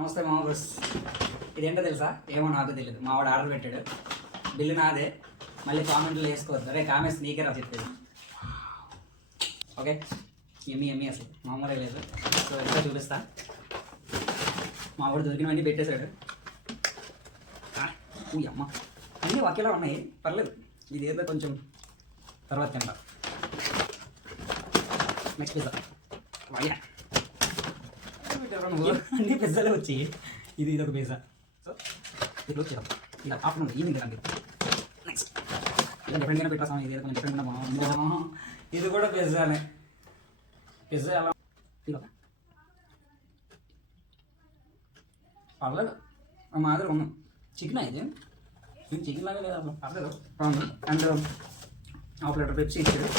నమస్తే మామ బ్రస్. ఇదేంటో తెలుసా? ఏమో నాకు తెలియదు. మా వాడు ఆర్డర్ పెట్టాడు, బిల్లు నాదే. మళ్ళీ కామెంట్లో వేసుకోవద్దు. అరే కామెంట్స్ నీకే రా చెప్పేది. ఓకే, ఎమ్మి అసలు మామూలుగా లేదు. సో ఇంకా చూపిస్తా. మా వాడు దొరికినవన్నీ పెట్టేశాడు. అమ్మ అన్నీ ఒకేలా ఉన్నాయి, పర్లేదు. ఇదేదో కొంచెం తర్వాత తింటా. Next pizza. వాయ్యా అన్ని పిజ్జాలే వచ్చి ఇది ఒక పిజ్జా. సో ఇప్పుడు వచ్చేద్దాం. ఇలా ఆఫ్టర్నూన్ ఈవినింగ్ రండి. నెక్స్ట్ ఇలా డిఫరెంట్గానే పెట్టేస్తాం. ఇది కొంచెం డిఫరెంట్గా బాగుంది. ఇది కూడా పిజ్జానే. పిజ్జా ఎలా పర్లేదు, మా దగ్గర ఉన్నాం. చికెన్ ఇది చికెన్ లాగా లేదు అసలు, పర్లేదు బాగుంది. అండ్ హాఫ్ లీటర్ పెప్సీ ఇచ్చాడు.